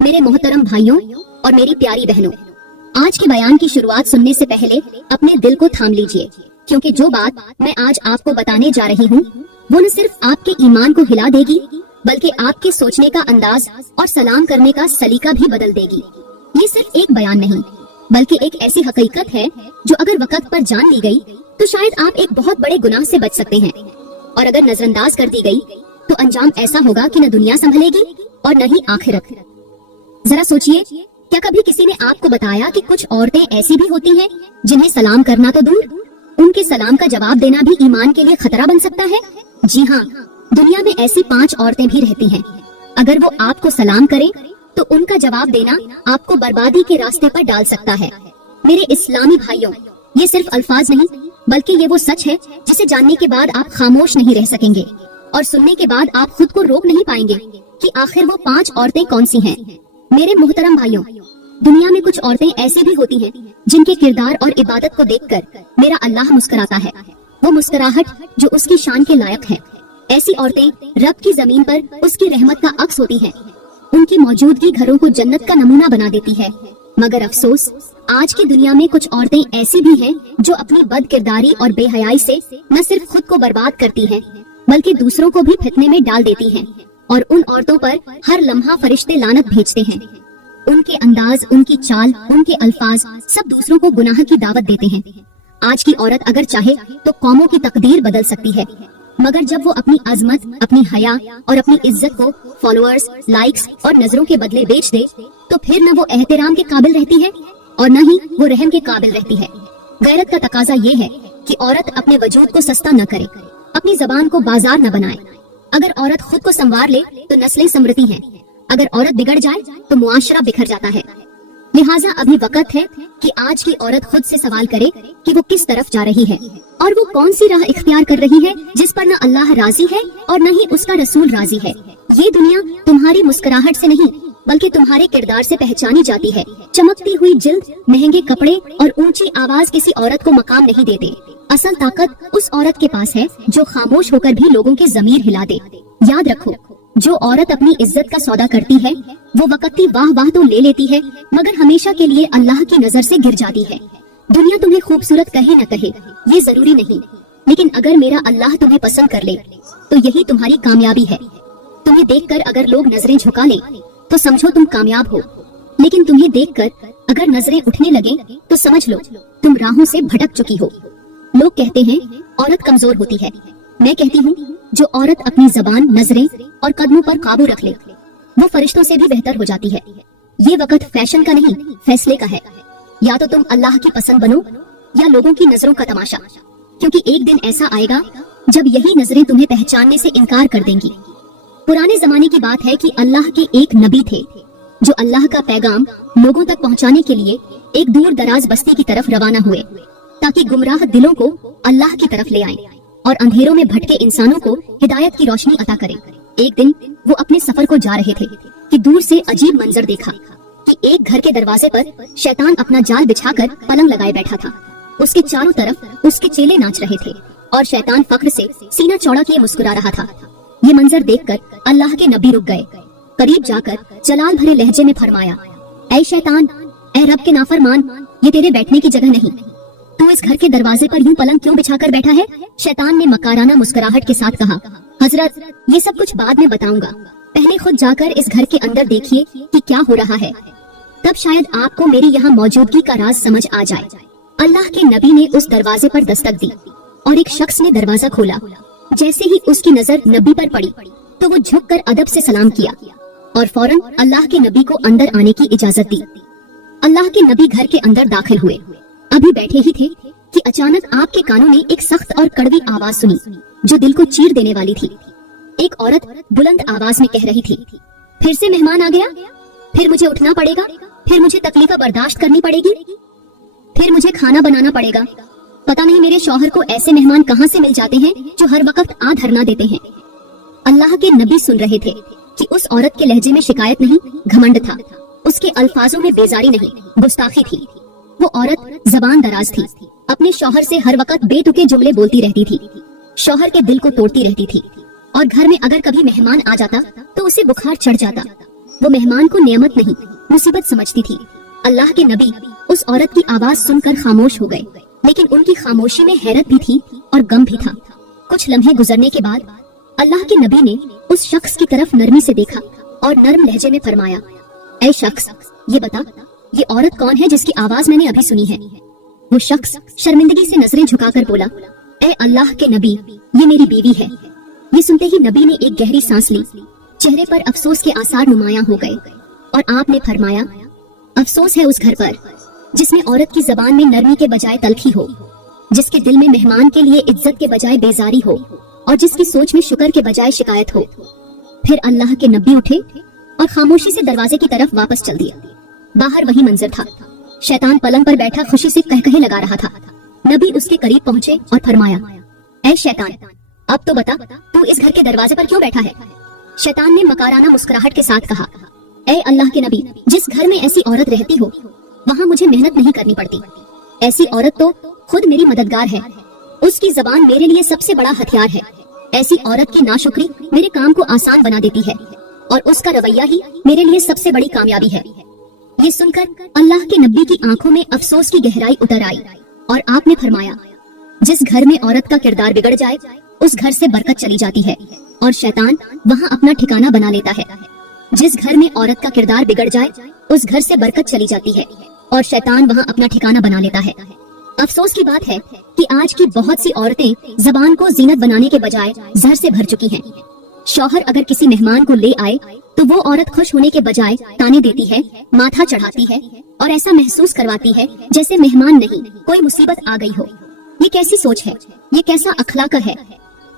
मेरे मोहतरम भाइयों और मेरी प्यारी बहनों, आज के बयान की शुरुआत सुनने से पहले अपने दिल को थाम लीजिए, क्योंकि जो बात मैं आज आपको बताने जा रही हूँ वो न सिर्फ आपके ईमान को हिला देगी बल्कि आपके सोचने का अंदाज और सलाम करने का सलीका भी बदल देगी। ये सिर्फ एक बयान नहीं बल्कि एक ऐसी हकीकत है जो अगर वक्त पर जान ली गई तो शायद आप एक बहुत बड़े गुनाह से बच सकते हैं, और अगर नजरअंदाज कर दी गई तो अंजाम ऐसा होगा कि न दुनिया संभलेगी और न ही आखिरत। जरा सोचिए, क्या कभी किसी ने आपको बताया कि कुछ औरतें ऐसी भी होती हैं जिन्हें सलाम करना तो दूर, उनके सलाम का जवाब देना भी ईमान के लिए खतरा बन सकता है? जी हाँ, दुनिया में ऐसी 5 औरतें भी रहती हैं। अगर वो आपको सलाम करें तो उनका जवाब देना आपको बर्बादी के रास्ते पर डाल सकता है। मेरे इस्लामी भाइयों, ये सिर्फ अल्फाज नहीं बल्कि ये वो सच है जिसे जानने के बाद आप खामोश नहीं रह सकेंगे और सुनने के बाद आप खुद को रोक नहीं पाएंगे कि आखिर वो 5 औरतें कौन सी हैं। मेरे मोहतरम भाइयों, दुनिया में कुछ औरतें ऐसी भी होती हैं जिनके किरदार और इबादत को देखकर मेरा अल्लाह मुस्कुराता है, वो मुस्कुराहट जो उसकी शान के लायक है। ऐसी औरतें रब की जमीन पर उसकी रहमत का अक्स होती हैं। उनकी मौजूदगी घरों को जन्नत का नमूना बना देती है। मगर अफसोस, आज की दुनिया में कुछ औरतें ऐसी भी हैं जो अपनी बद किरदारी और बेहयाई से न सिर्फ खुद को बर्बाद करती हैं बल्कि दूसरों को भी फितने में डाल देती हैं, और उन औरतों पर हर लम्हा फरिश्ते लानत भेजते हैं। उनके अंदाज, उनकी चाल, उनके अल्फाज सब दूसरों को गुनाह की दावत देते हैं। आज की औरत अगर चाहे तो कौमों की तकदीर बदल सकती है, मगर जब वो अपनी अजमत, अपनी हया और अपनी इज्जत को फॉलोअर्स, लाइक्स और नजरों के बदले बेच दे तो फिर न वो एहतराम के काबिल रहती है और न ही वो रहम के काबिल रहती है। गैरत का तकाजा ये है कि औरत अपने वजूद को सस्ता न करे, अपनी जबान को बाजार न बनाए। अगर औरत खुद को संवार ले तो नस्लें समृद्धि हैं, अगर औरत बिगड़ जाए तो मुआशरा बिखर जाता है। लिहाजा अभी वक्त है कि आज की औरत खुद से सवाल करे कि वो किस तरफ जा रही है और वो कौन सी राह इख्तियार कर रही है जिस पर न अल्लाह राजी है और न ही उसका रसूल राजी है। ये दुनिया तुम्हारी मुस्कुराहट से नहीं बल्कि तुम्हारे किरदार से पहचानी जाती है। चमकती हुई जिल्द, महंगे कपड़े और ऊंची आवाज किसी औरत को मकाम नहीं देते। असल ताकत उस औरत के पास है जो खामोश होकर भी लोगों के ज़मीर हिला दे। याद रखो, जो औरत अपनी इज्जत का सौदा करती है वो वक्ती वाह वाह तो ले लेती है मगर हमेशा के लिए अल्लाह की नजर से गिर जाती है। दुनिया तुम्हें खूबसूरत कहे न कहे ये जरूरी नहीं, लेकिन अगर मेरा अल्लाह तुम्हें पसंद कर ले तो यही तुम्हारी कामयाबी है। तुम्हें देखकर अगर लोग नजरें झुका लें तो समझो तुम कामयाब हो, लेकिन तुम्हें देखकर अगर नजरें उठने लगे तो समझ लो तुम राहों से भटक चुकी हो। लोग कहते हैं औरत कमजोर होती है, मैं कहती हूँ जो औरत अपनी जबान, नजरें और कदमों पर काबू रख ले वो फरिश्तों से भी बेहतर हो जाती है। ये वक्त फैशन का नहीं, फैसले का है। या तो तुम अल्लाह की पसंद बनो या लोगों की नजरों का तमाशा, क्योंकि एक दिन ऐसा आएगा जब यही नजरें तुम्हें पहचानने से इनकार कर देंगी। पुराने जमाने की बात है कि अल्लाह के एक नबी थे जो अल्लाह का पैगाम लोगों तक पहुंचाने के लिए एक दूर दराज बस्ती की तरफ रवाना हुए ताकि गुमराह दिलों को अल्लाह की तरफ ले आएं और अंधेरों में भटके इंसानों को हिदायत की रोशनी अता करें। एक दिन वो अपने सफर को जा रहे थे कि दूर से अजीब मंजर देखा कि एक घर के दरवाजे पर शैतान अपना जाल बिछाकर पलंग लगाए बैठा था। उसके चारों तरफ उसके चेले नाच रहे थे और शैतान फख्र से सीना चौड़ा किए मुस्कुरा रहा था। ये मंजर देखकर अल्लाह के नबी रुक गए। करीब जाकर जलाल भरे लहजे में फरमाया, ऐ शैतान, ऐ रब के नाफरमान, ये तेरे बैठने की जगह नहीं। तू इस घर के दरवाजे पर यूं पलंग क्यों बिछाकर बैठा है? शैतान ने मकाराना मुस्कुराहट के साथ कहा, हजरत, ये सब कुछ बाद में बताऊंगा, पहले खुद जाकर इस घर के अंदर देखिए कि क्या हो रहा है, तब शायद आपको मेरी यहाँ मौजूदगी का राज समझ आ जाए। अल्लाह के नबी ने उस दरवाजे पर दस्तक दी और एक शख्स ने दरवाजा खोला। जैसे ही उसकी नजर नबी पर पड़ी तो वो झुककर अदब से सलाम किया और फौरन अल्लाह के नबी को अंदर आने की इजाजत दी। अल्लाह के नबी घर के अंदर दाखिल हुए। अभी बैठे ही थे कि अचानक आपके कानों ने एक सख्त और कड़वी आवाज सुनी जो दिल को चीर देने वाली थी। एक औरत बुलंद आवाज में कह रही थी, फिर से मेहमान आ गया, फिर मुझे उठना पड़ेगा, फिर मुझे तकलीफ बर्दाश्त करनी पड़ेगी, फिर मुझे खाना बनाना पड़ेगा। पता नहीं मेरे शौहर को ऐसे मेहमान कहाँ से मिल जाते हैं जो हर वक्त आ धरना देते हैं। अल्लाह के नबी सुन रहे थे कि उस औरत के लहजे में शिकायत नहीं, घमंड था। उसके अल्फाजों में बेजारी नहीं, गुस्ताखी थी। वो औरत जबान दराज थी, अपने शौहर से हर वक्त बेतुके जुमले बोलती रहती थी, शौहर के दिल को तोड़ती रहती थी और घर में अगर कभी मेहमान आ जाता तो उसे बुखार चढ़ जाता। वो मेहमान को नेमत नहीं मुसीबत समझती थी। अल्लाह के नबी उस औरत की आवाज सुनकर खामोश हो गए, लेकिन उनकी खामोशी में हैरत भी थी और गम भी था। कुछ लम्हे गुजरने के बाद अल्लाह के नबी ने उस शख्स की तरफ नरमी से देखा और नरम लहजे में फरमाया, ऐ शख्स, ये बता, ये औरत कौन है जिसकी आवाज मैंने अभी सुनी है? वो शख्स शर्मिंदगी से नजरें झुकाकर बोला, ऐ अल्लाह के नबी, ये मेरी बीवी है। ये सुनते ही नबी ने एक गहरी सांस ली, चेहरे पर अफसोस के आसार नुमायां हो गए और आपने फरमाया, अफसोस है उस घर पर जिसमें औरत की जबान में नरमी के बजाय तलखी हो, जिसके दिल में मेहमान के लिए इज्जत के बजाय बेजारी हो और जिसकी सोच में शुक्र के बजाय शिकायत हो। फिर अल्लाह के नबी उठे और खामोशी से दरवाजे की तरफ वापस चल दिए। बाहर वही मंजर था, शैतान पलंग पर बैठा खुशी से कहकहे लगा रहा था। नबी उसके करीब पहुंचे और फरमाया, ऐ शैतान, अब तो बता, तू इस घर के दरवाजे पर क्यों बैठा है? शैतान ने मकाराना मुस्कुराहट के साथ कहा, ऐ अल्लाह के नबी, जिस घर में ऐसी औरत रहती हो वहाँ मुझे मेहनत नहीं करनी पड़ती। ऐसी औरत तो खुद मेरी मददगार है, उसकी जबान मेरे लिए सबसे बड़ा हथियार है। ऐसी औरत की नाशुक्री मेरे काम को आसान बना देती है और उसका रवैया ही मेरे लिए सबसे बड़ी कामयाबी है। ये सुनकर अल्लाह के नबी की आंखों में अफसोस की गहराई उतर आई और आपने फरमाया, जिस घर में औरत का किरदार बिगड़ जाए उस घर से बरकत चली जाती है और शैतान वहाँ अपना ठिकाना बना लेता है। जिस घर में औरत का किरदार बिगड़ जाए उस घर से बरकत चली जाती है और शैतान वहाँ अपना ठिकाना बना लेता है। अफसोस की बात है कि आज की बहुत सी औरतें जबान को जीनत बनाने के बजाय जहर से भर चुकी हैं। शौहर अगर किसी मेहमान को ले आए तो वो औरत खुश होने के बजाय ताने देती है, माथा चढ़ाती है और ऐसा महसूस करवाती है जैसे मेहमान नहीं कोई मुसीबत आ गई हो। ये कैसी सोच है? ये कैसा अखलाक है?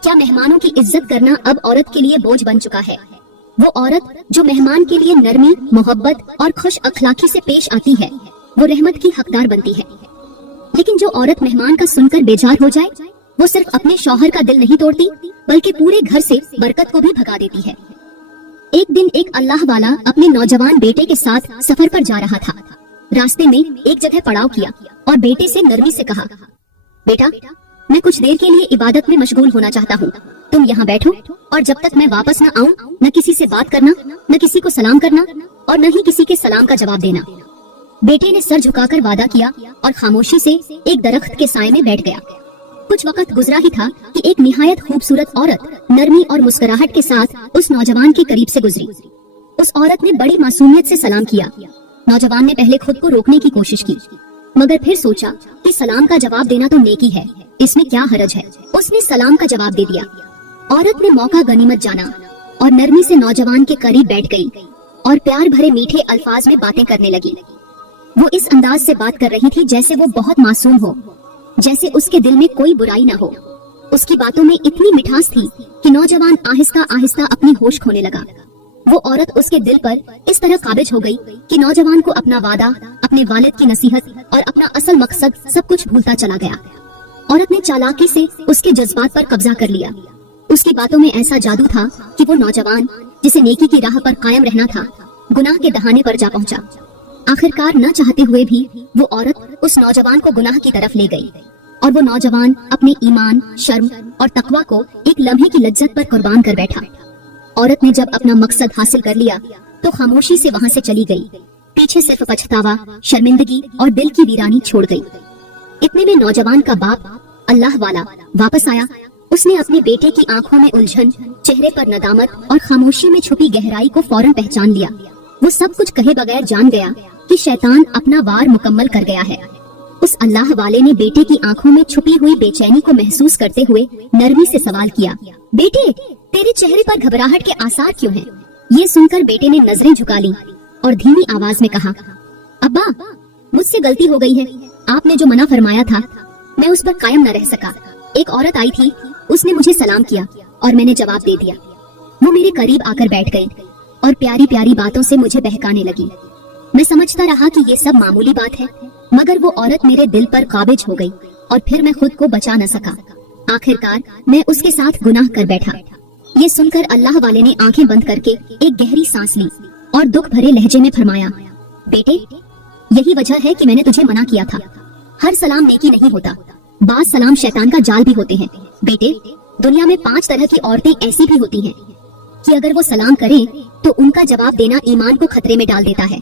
क्या मेहमानों की इज्जत करना अब औरत के लिए बोझ बन चुका है? वो औरत जो मेहमान के लिए नरमी, मोहब्बत और खुश अखलाकी से पेश आती है वो रहमत की हकदार बनती है। लेकिन जो औरत मेहमान का सुनकर बेजार हो जाए वो सिर्फ अपने शौहर का दिल नहीं तोड़ती बल्कि पूरे घर से बरकत को भी भगा देती है। एक दिन एक अल्लाह वाला अपने नौजवान बेटे के साथ सफर पर जा रहा था। रास्ते में एक जगह पड़ाव किया और बेटे से नरमी से कहा, बेटा, मैं कुछ देर के लिए इबादत में मशगूल होना चाहता हूँ, तुम यहाँ बैठो और जब तक मैं वापस न आऊँ न किसी से बात करना, न किसी को सलाम करना और न ही किसी के सलाम का जवाब देना। बेटे ने सर झुकाकर वादा किया और खामोशी से एक दरख्त के साए में बैठ गया। कुछ वक्त गुजरा ही था कि एक निहायत खूबसूरत औरत नरमी और मुस्कुराहट के साथ उस नौजवान के करीब से गुजरी। उस औरत ने बड़ी मासूमियत से सलाम किया। नौजवान ने पहले खुद को रोकने की कोशिश की, मगर फिर सोचा कि सलाम का जवाब देना तो नेकी है, इसमें क्या हरज है। उसने सलाम का जवाब दे दिया। औरत ने मौका गनीमत जाना और नरमी से नौजवान के करीब बैठ गई और प्यार भरे मीठे अल्फाज में बातें करने लगी। वो इस अंदाज से बात कर रही थी जैसे वो बहुत मासूम हो, जैसे उसके दिल में कोई बुराई न हो। उसकी बातों में इतनी मिठास थी कि नौजवान आहिस्ता आहिस्ता अपनी होश खोने लगा। वो औरत उसके दिल पर इस तरह काबिज हो गई कि नौजवान को अपना वादा, अपने वालिद की नसीहत और अपना असल मकसद सब कुछ भूलता चला गया। औरत ने चालाकी से उसके जज्बात पर कब्जा कर लिया। उसकी बातों में ऐसा जादू था कि वो नौजवान जिसे नेकी की राह पर कायम रहना था, गुनाह के दहाने पर जा पहुंचा। आखिरकार न चाहते हुए भी वो औरत उस नौजवान को गुनाह की तरफ ले गई और वो नौजवान अपने ईमान, शर्म और तकवा को एक लम्हे की लज्जत पर कुर्बान कर बैठा। औरत ने जब अपना मकसद हासिल कर लिया तो खामोशी से वहाँ से चली गई। पीछे सिर्फ पछतावा, शर्मिंदगी और दिल की वीरानी छोड़ गई। इतने में नौजवान का बाप अल्लाह वाला वापस आया। उसने अपने बेटे की आंखों में उलझन, चेहरे पर नदामत और खामोशी में छुपी गहराई को फौरन पहचान लिया। वो सब कुछ कहे बगैर जान गया कि शैतान अपना वार मुकम्मल कर गया है। उस अल्लाह वाले ने बेटे की आंखों में छुपी हुई बेचैनी को महसूस करते हुए नरमी से सवाल किया, बेटे, तेरे चेहरे पर घबराहट के आसार क्यों हैं? ये सुनकर बेटे ने नजरें झुका ली और धीमी आवाज में कहा, अब्बा, मुझसे गलती हो गई है। आपने जो मना फरमाया था मैं उस पर कायम न रह सका। एक औरत आई थी, उसने मुझे सलाम किया और मैंने जवाब दे दिया। वो मेरे करीब आकर बैठ गई और प्यारी प्यारी बातों से मुझे बहकाने लगी। मैं समझता रहा कि ये सब मामूली बात है, मगर वो औरत मेरे दिल पर काबिज हो गई और फिर मैं खुद को बचा न सका। आखिरकार मैं उसके साथ गुनाह कर बैठा। ये सुनकर अल्लाह वाले ने आंखें बंद करके एक गहरी सांस ली और दुख भरे लहजे में फरमाया, बेटे, यही वजह है कि मैंने तुझे मना किया था। हर सलाम नेकी नहीं होता, बाज़ सलाम शैतान का जाल भी होते हैं। बेटे, दुनिया में 5 तरह की औरतें ऐसी भी होती हैं। कि अगर वो सलाम करें तो उनका जवाब देना ईमान को खतरे में डाल देता है।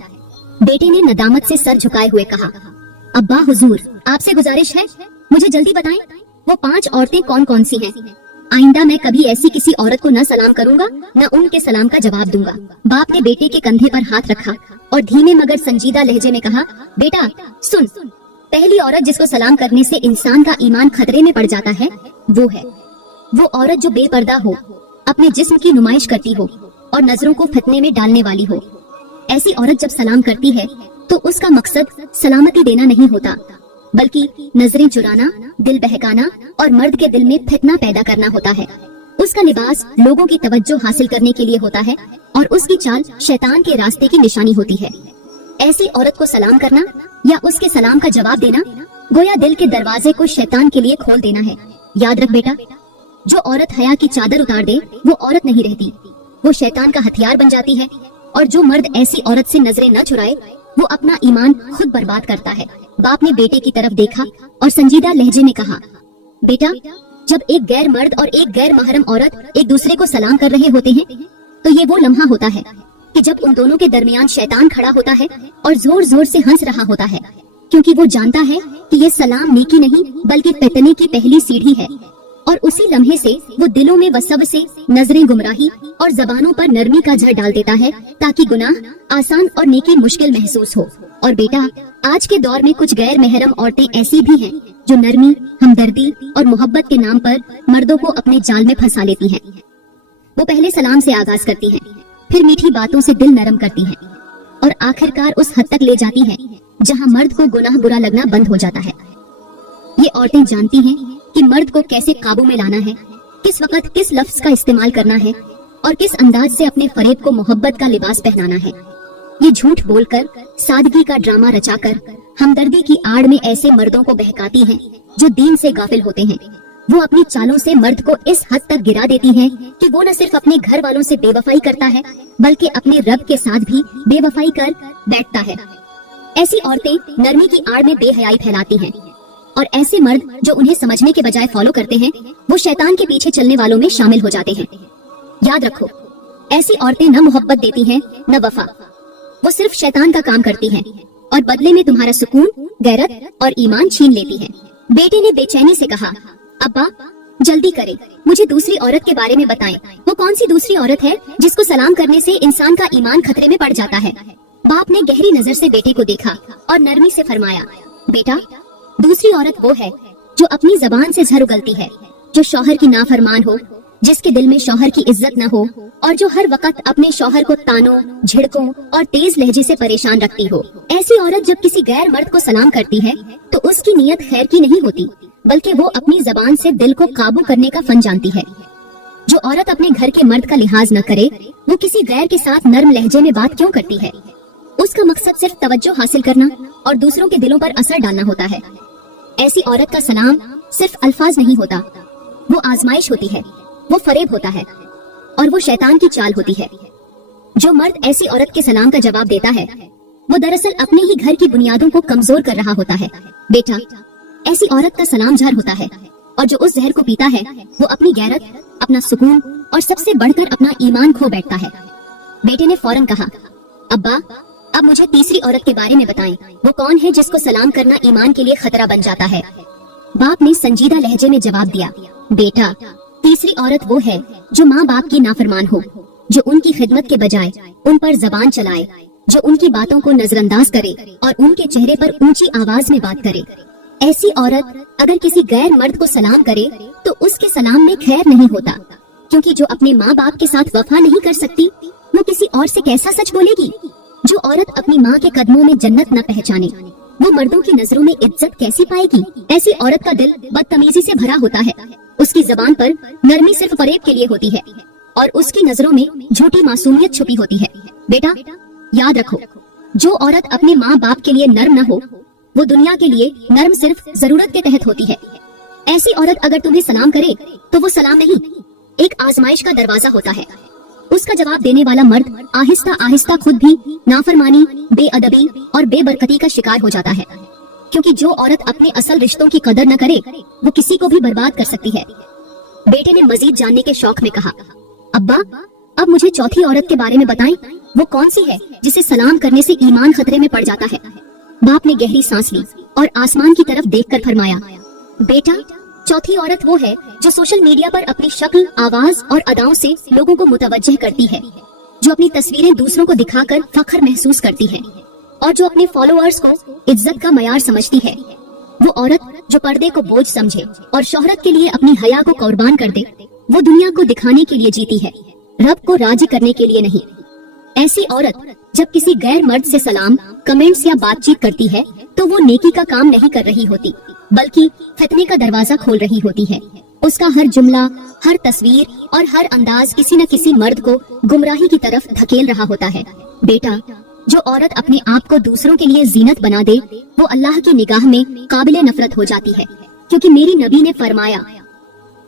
बेटे ने नदामत से सर झुकाए हुए कहा, अब्बा हुजूर, आपसे गुजारिश है, मुझे जल्दी बताएं वो 5 औरतें कौन कौन सी हैं? आइंदा मैं कभी ऐसी किसी औरत को न सलाम करूंगा, न उनके सलाम का जवाब दूंगा। बाप ने बेटे के कंधे पर हाथ रखा और धीमे मगर संजीदा लहजे में कहा, बेटा सुन, पहली औरत जिसको सलाम करने से इंसान का ईमान खतरे में पड़ जाता है वो औरत जो बेपर्दा हो, अपने जिस्म की नुमाइश करती हो और नजरों को फितने में डालने वाली हो। ऐसी औरत जब सलाम करती है तो उसका मकसद सलामती देना नहीं होता, बल्कि नजरें चुराना, दिल बहकाना और मर्द के दिल में फितना पैदा करना होता है। उसका लिबास लोगों की तवज्जो हासिल करने के लिए होता है और उसकी चाल शैतान के रास्ते की निशानी होती है। ऐसी औरत को सलाम करना या उसके सलाम का जवाब देना गोया दिल के दरवाजे को शैतान के लिए खोल देना है। याद रख बेटा, जो औरत हया की चादर उतार दे वो औरत नहीं रहती, वो शैतान का हथियार बन जाती है। और जो मर्द ऐसी औरत से नजरें न चुराए वो अपना ईमान खुद बर्बाद करता है। बाप ने बेटे की तरफ देखा और संजीदा लहजे में कहा, बेटा जब एक गैर मर्द और एक गैर महरम औरत एक दूसरे को सलाम कर रहे होते हैं तो ये वो लम्हा होता है कि जब उन दोनों के दरमियान शैतान खड़ा होता है और जोर जोर से हंस रहा होता है, क्योंकि वो जानता है कि ये सलाम नेकी नहीं बल्कि फितने की पहली सीढ़ी है। और उसी लम्हे से वो दिलों में वसब से नजरें गुमराही और जबानों पर नरमी का जहर डाल देता है ताकि गुनाह आसान और नेकी मुश्किल महसूस हो। और बेटा, आज के दौर में कुछ गैर महरम औरतें ऐसी भी हैं जो नरमी, हमदर्दी और मोहब्बत के नाम पर मर्दों को अपने जाल में फंसा लेती हैं। वो पहले सलाम से आगाज करती हैं, फिर मीठी बातों से दिल नरम करती हैं और आखिरकार उस हद तक ले जाती हैं जहां मर्द को गुनाह बुरा लगना बंद हो जाता है। ये औरतें जानती हैं कि मर्द को कैसे काबू में लाना है, किस वक्त किस लफ्ज का इस्तेमाल करना है और किस अंदाज से अपने फरेब को मोहब्बत का लिबास पहनाना है। ये झूठ बोलकर, सादगी का ड्रामा रचाकर, हमदर्दी की आड़ में ऐसे मर्दों को बहकाती हैं जो दीन से गाफिल होते हैं। वो अपनी चालों से मर्द को इस हद तक गिरा देती हैं कि वो न सिर्फ अपने घर वालों से बेवफाई करता है बल्कि अपने रब के साथ भी बेवफाई कर बैठता है। ऐसी औरतें नरमी की आड़ में बेहयाई फैलाती हैं और ऐसे मर्द जो उन्हें समझने के बजाय फॉलो करते हैं वो शैतान के पीछे चलने वालों में शामिल हो जाते हैं। याद रखो, ऐसी औरतें न मोहब्बत देती हैं न वफा, वो सिर्फ शैतान का काम करती हैं और बदले में तुम्हारा सुकून, गैरत और ईमान छीन लेती हैं। बेटे ने बेचैनी से कहा, अब्बा जल्दी करें, मुझे दूसरी औरत के बारे में बताएं। वो कौन सी दूसरी औरत है जिसको सलाम करने से इंसान का ईमान खतरे में पड़ जाता है? बाप ने गहरी नजर से बेटे को देखा और नरमी से फरमाया, बेटा दूसरी औरत वो है जो अपनी जबान से जहर उगलती है, जो शौहर की नाफरमान हो, जिसके दिल में शौहर की इज्जत न हो और जो हर वक्त अपने शौहर को तानों, झिड़कों और तेज लहजे से परेशान रखती हो। ऐसी औरत जब किसी गैर मर्द को सलाम करती है तो उसकी नीयत खैर की नहीं होती, बल्कि वो अपनी जबान से दिल को काबू करने का फन जानती है। जो औरत अपने घर के मर्द का लिहाज न करे वो किसी गैर के साथ नर्म लहजे में बात क्यों करती है? उसका मकसद सिर्फ तवज्जो हासिल करना और दूसरों के दिलों पर असर डालना होता है। ऐसी औरत का सलाम सिर्फ अल्फाज नहीं होता, वो आजमाइश होती है, वो फरेब होता है और वो शैतान की चाल होती है। जो मर्द ऐसी औरत के सलाम का जवाब देता है वो दरअसल अपने ही घर की बुनियादों को कमजोर कर रहा होता है। बेटा, ऐसी औरत का सलाम जहर होता है और जो उस जहर को पीता है वो अपनी गैरत, अपना सुकून और सबसे बढ़कर अपना ईमान खो बैठता है। बेटे ने फौरन कहा, अब्बा अब मुझे तीसरी औरत के बारे में बताएं, वो कौन है जिसको सलाम करना ईमान के लिए खतरा बन जाता है? बाप ने संजीदा लहजे में जवाब दिया, बेटा तीसरी औरत वो है जो माँ बाप की नाफरमान हो, जो उनकी खिदमत के बजाय उन पर जबान चलाए, जो उनकी बातों को नजरअंदाज करे और उनके चेहरे पर ऊंची आवाज में बात करे। ऐसी औरत अगर किसी गैर मर्द को सलाम करे तो उसके सलाम में खैर नहीं होता, क्योंकि जो अपने माँ बाप के साथ वफा नहीं कर सकती वो किसी और से कैसा सच बोलेगी? जो औरत अपनी माँ के कदमों में जन्नत न पहचाने वो मर्दों की नजरों में इज्जत कैसी पाएगी? ऐसी औरत का दिल बदतमीजी से भरा होता है, उसकी जबान पर नरमी सिर्फ फरेब के लिए होती है और उसकी नजरों में झूठी मासूमियत छुपी होती है। बेटा याद रखो, जो औरत अपने माँ बाप के लिए नर्म न हो वो दुनिया के लिए नर्म सिर्फ जरूरत के तहत होती है। ऐसी औरत अगर तुम्हें सलाम करे तो वो सलाम नहीं, एक आजमाइश का दरवाजा होता है। उसका जवाब देने वाला मर्द आहिस्ता आहिस्ता खुद भी नाफरमानी, बेअदबी और बेबरकती का शिकार हो जाता है, क्योंकि जो औरत अपने असल रिश्तों की कदर न करे वो किसी को भी बर्बाद कर सकती है। बेटे ने मजीद जानने के शौक में कहा, अब्बा अब मुझे चौथी औरत के बारे में बताएं, वो कौन सी है जिसे सलाम करने से ईमान खतरे में पड़ जाता है। बाप ने गहरी सांस ली और आसमान की तरफ देखकर फरमाया, बेटा, चौथी औरत वो है जो सोशल मीडिया पर अपनी शक्ल, आवाज और अदाओं से लोगों को मुतवज्जह करती है, जो अपनी तस्वीरें दूसरों को दिखाकर फख्र महसूस करती है और जो अपने फॉलोअर्स को इज्जत का मयार समझती है। वो औरत जो पर्दे को बोझ समझे और शोहरत के लिए अपनी हया को कुर्बान कर दे, वो दुनिया को दिखाने के लिए जीती है, रब को राजी करने के लिए नहीं। ऐसी औरत जब किसी गैर मर्द से सलाम, कमेंट्स या बातचीत करती है तो वो नेकी का काम नहीं कर रही होती, बल्कि फितने का दरवाजा खोल रही होती है। उसका हर जुमला, हर तस्वीर और हर अंदाज किसी न किसी मर्द को गुमराही की तरफ धकेल रहा होता है। बेटा, जो औरत अपने आप को दूसरों के लिए जीनत बना दे, वो अल्लाह की निगाह में काबिले नफरत हो जाती है, क्योंकि मेरी नबी ने फरमाया,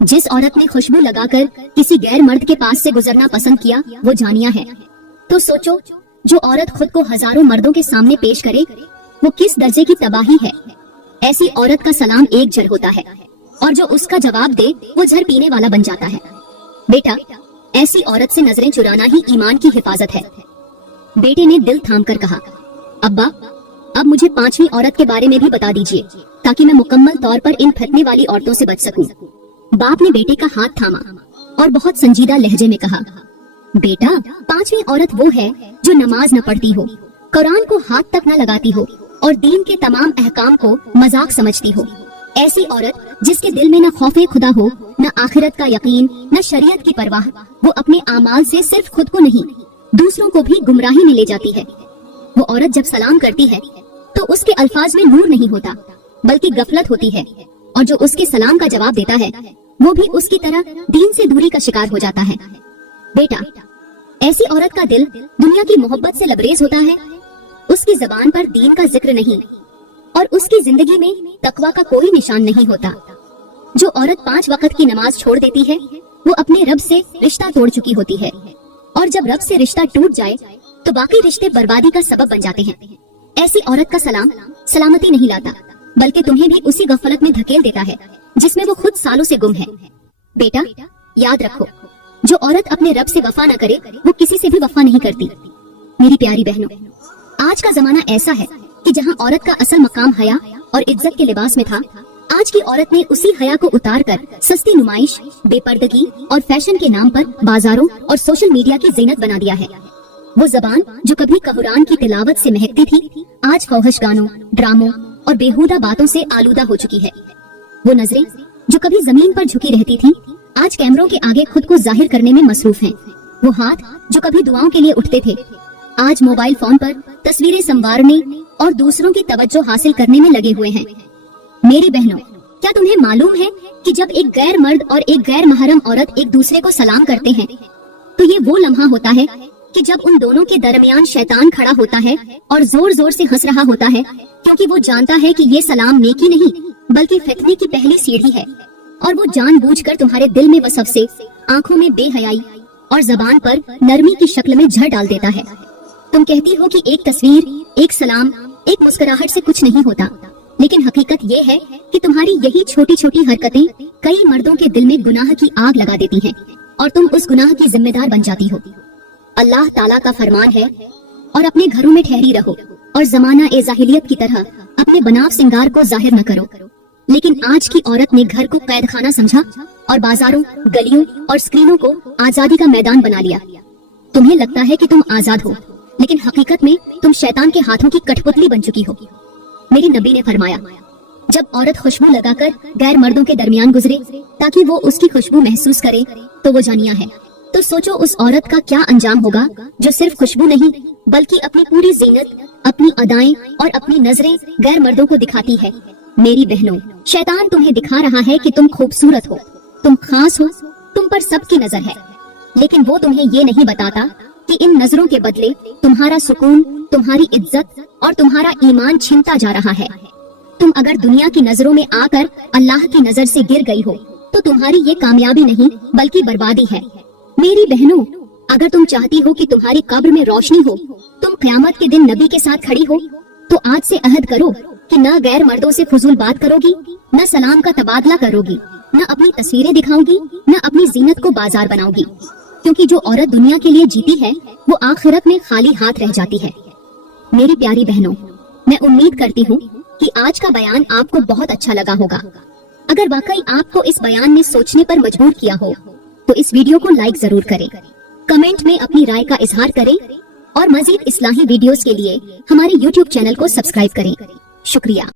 जिस औरत ने खुशबू लगाकर किसी गैर मर्द के पास से गुजरना पसंद किया, वो जानिया है। तो सोचो, जो औरत खुद को हजारों मर्दों के सामने पेश करे, वो किस दर्जे की तबाही है। ऐसी औरत का सलाम एक झर होता है और जो उसका जवाब दे वो झर पीने वाला बन जाता है। बेटा, ऐसी औरत से नजरें चुराना ही ईमान की हिफाजत है। बेटे ने दिल थाम कर कहा, अब्बा, अब मुझे पांचवी औरत के बारे में भी बता दीजिए, ताकि मैं मुकम्मल तौर पर इन फतने वाली औरतों से बच सकूं। बाप ने बेटे का हाथ थामा और बहुत संजीदा लहजे में कहा, बेटा, पांचवी औरत वो है जो नमाज न पढ़ती हो, कुरान को हाथ तक न लगाती हो और दीन के तमाम अहकाम को मजाक समझती हो। ऐसी औरत जिसके दिल में न खौफे खुदा हो, न आखिरत का यकीन, न शरीयत की परवाह। वो अपने आमाल से सिर्फ खुद को नहीं, दूसरों को भी गुमराही में ले जाती है। वो औरत जब सलाम करती है तो उसके अल्फाज में नूर नहीं होता, बल्कि गफलत होती है, और जो उसके सलाम का जवाब देता है वो भी उसकी तरह दीन से दूरी का शिकार हो जाता है। बेटा, ऐसी औरत का दिल दुनिया की मोहब्बत से लबरेज होता है, उसकी जबान पर दीन का जिक्र नहीं और उसकी जिंदगी में तकवा का कोई निशान नहीं होता। जो औरत 5 वक्त की नमाज छोड़ देती है, वो अपने रब से रिश्ता तोड़ चुकी होती है, और जब रब से रिश्ता टूट जाए तो बाकी रिश्ते बर्बादी का सबब बन जाते हैं। ऐसी औरत का सलाम सलामती नहीं लाता, बल्कि तुम्हें भी उसी गफलत में धकेल देता है जिसमें वो खुद सालों से गुम है। बेटा, याद रखो, जो औरत अपने रब से वफा न करे, वो किसी से भी वफा नहीं करती। मेरी प्यारी बहनों, आज का जमाना ऐसा है कि जहाँ औरत का असल मकाम हया और इज्जत के लिबास में था, आज की औरत ने उसी हया को उतार कर सस्ती नुमाइश, बेपर्दगी और फैशन के नाम पर बाजारों और सोशल मीडिया की जीनत बना दिया है। वो जबान जो कभी कुरान की तिलावत से महकती थी, आज फौहश गानों, ड्रामों और बेहुदा बातों से आलूदा हो चुकी है। वो नजरें जो कभी जमीन पर झुकी रहती थी, आज कैमरों के आगे खुद को जाहिर करने में मसरूफ हैं। वो हाथ जो कभी दुआओं के लिए उठते थे, आज मोबाइल फोन पर तस्वीरें संवारने और दूसरों की तवज्जो हासिल करने में लगे हुए हैं। मेरी बहनों, क्या तुम्हें मालूम है कि जब एक गैर मर्द और एक गैर महरम औरत एक दूसरे को सलाम करते हैं, तो ये वो लम्हा होता है कि जब उन दोनों के दरमियान शैतान खड़ा होता है और जोर जोर से हंस रहा होता है, क्योंकि वो जानता है कि ये सलाम नेकी नहीं बल्कि फितने की पहली सीढ़ी है, और वो जानबूझकर तुम्हारे दिल में वसवसे, आंखों में बेहयाई और जबान पर नरमी की शक्ल में झड़ डाल देता है। तुम कहती हो कि एक तस्वीर, एक सलाम, एक मुस्कुराहट से कुछ नहीं होता, लेकिन हकीकत ये है कि तुम्हारी यही छोटी छोटी हरकतें कई मर्दों के दिल में गुनाह की आग लगा देती हैं, और तुम उस गुनाह की जिम्मेदार बन जाती हो। अल्लाह ताला का फरमान है, और अपने घरों में ठहरी रहो और जमाना ए जाहिलियत की तरह अपने बनाव सिंगार को जाहिर न करो। लेकिन आज की औरत ने घर को कैद खाना समझा और बाजारों, गलियों और स्क्रीनों को आजादी का मैदान बना लिया। तुम्हें लगता है कि तुम आजाद हो, लेकिन हकीकत में तुम शैतान के हाथों की कठपुतली बन चुकी हो। मेरी नबी ने फरमाया, जब औरत खुशबू लगाकर गैर मर्दों के दरमियान गुजरे ताकि वो उसकी खुशबू महसूस करे, तो वो जानिया है। तो सोचो उस औरत का क्या अंजाम होगा जो सिर्फ खुशबू नहीं बल्कि अपनी पूरी जीनत, अपनी अदाएं और अपनी नजरें गैर मर्दों को दिखाती है। मेरी बहनों, शैतान तुम्हें दिखा रहा है कि तुम खूबसूरत हो, तुम खास हो, तुम पर सबकी नजर है, लेकिन वो तुम्हें ये नहीं बताता कि इन नजरों के बदले तुम्हारा सुकून, तुम्हारी इज्जत और तुम्हारा ईमान छिनता जा रहा है। तुम अगर दुनिया की नजरों में आकर अल्लाह की नजर से गिर गई हो, तो तुम्हारी ये कामयाबी नहीं बल्कि बर्बादी है। मेरी बहनों, अगर तुम चाहती हो कि तुम्हारी कब्र में रोशनी हो, तुम क़यामत के दिन नबी के साथ खड़ी हो, तो आज से अहद करो कि न गैर मर्दों से फजूल बात करोगी, न सलाम का तबादला करोगी, न अपनी तस्वीरें दिखाओगी, न अपनी जीनत को बाजार बनाओगी। क्योंकि जो औरत दुनिया के लिए जीती है वो आखिरत में खाली हाथ रह जाती है। मेरी प्यारी बहनों, मैं उम्मीद करती हूँ कि आज का बयान आपको बहुत अच्छा लगा होगा। अगर वाकई आपको इस बयान ने सोचने पर मजबूर किया हो तो इस वीडियो को लाइक जरूर करें, कमेंट में अपनी राय का इजहार करें और मजीद इस्लाही वीडियोस के लिए हमारे YouTube चैनल को सब्सक्राइब करें। शुक्रिया।